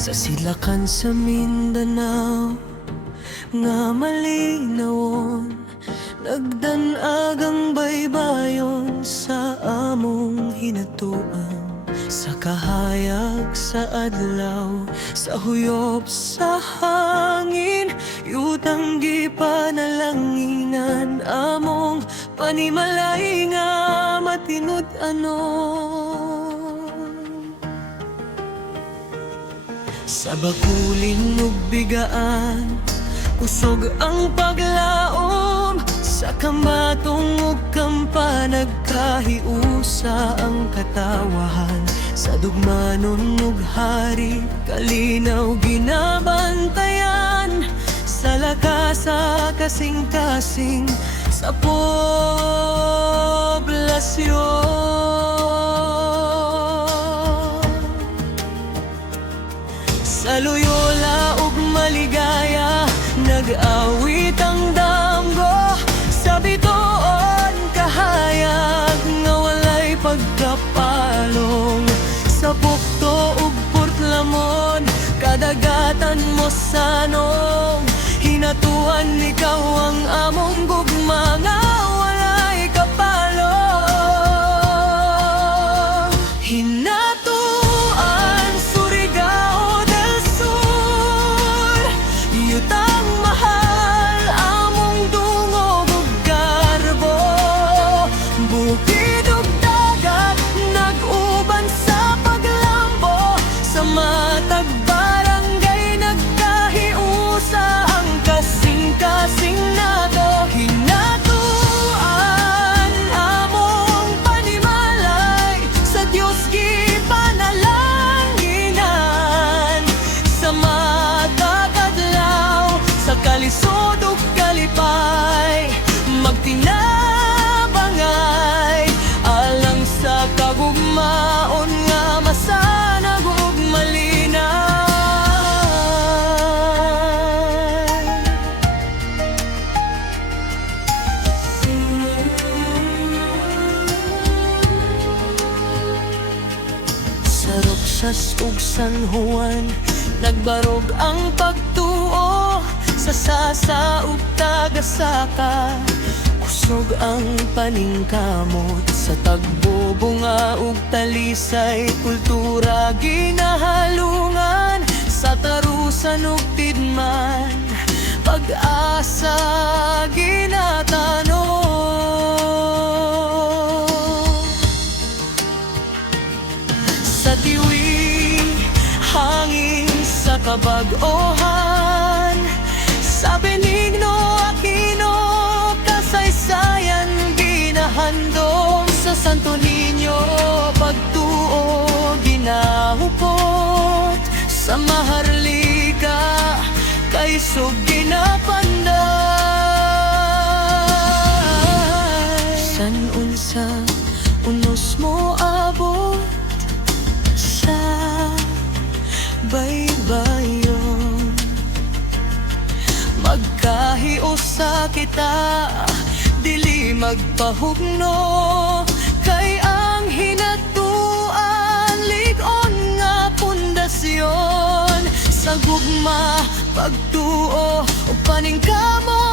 Sa silakan sa Mindanao nga malinawon, nagdanagang baybayon sa among hinatuan. Sa kahayag sa adlaw, sa huyop sa hangin, yutang gipanalanginan among panimalay nga matinud-anon. Sa bakulin ug bigaan, usog ang paglaom. Sa kambatong ug kampa, nagkahiusa ang katawahan. Sa dugmanon ug hari, kalinaw ginabantayan. Sa lakasa kasing-kasing sa poblasyon. Sa Loyola ug Maligaya, nag-awit ang damgo. Sa bituon kahayag nga walay pagkapalong. Sa Bukto ug Portlamon, kadagatan mo sanong. Hinatuan ikaw ang among gugma nga walay kapalong. Hinatuan Surigao del Sur, yutang mahal among dungog ug garbo. Bukid ug dagat, nag-uban sa paglambo. Sa matag barangay, nagkahiusa ang kasing-kasing nato. Hinatuan among panimalay, sa Diyos gipanalanginan. Sa matag adlaw, sa kalisod ug kalipay, magtinabangay alang sa kagugmaon nga masanag ug malinay. Sa Roxas ug San Juan, nagbarog ang pagtuo. Sa Sasa ug Tagasaka, kusog ang paningkamot. Sa Tagbo, Bunga ug Talisay, kultura ginahalungan. Sa Tarusan ug Tidman, pag-asa ginatanong. Sa Tiwi, hangin sa Kabag-ohan. Sa Benigno Aquino, kasaysayan ginahandom. Sa Santo Niño, pagtuo ginahupot. Sa Maharlika, kaisog ginapanday. San unsa unos mo abot sa baybayon, magkahiusa kita, dili magpahugno. Kay ang hinatuan, lig-on nga pundasyon. Sa gugma, pagtuo o paningkamot,